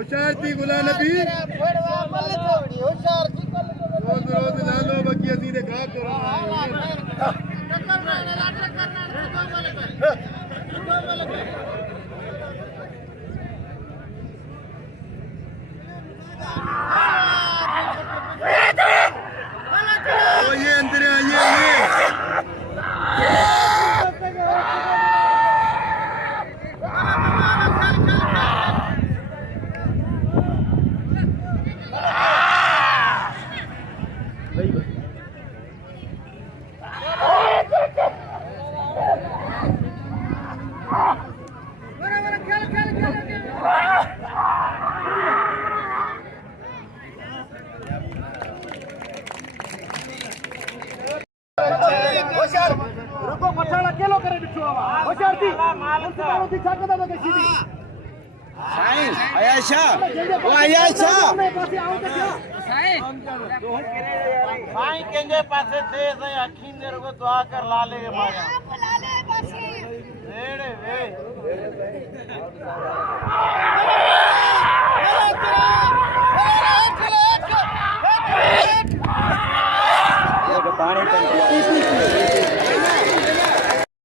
होशियार थी गुलाम नबी रोज रोज लालो बाकी असी दे घाट तो ये अंदर आइए पठाण अकेलो करे ॾिठो आहे होशियार थी माण्हू थी छा कंदा त शीदी साईं आयाशा ओ आयाशा साईं कंहिंजे पासे थे साईं अखियुनि दे रुगो दुआ कर लाले के माया लाले पासे वेड़े वे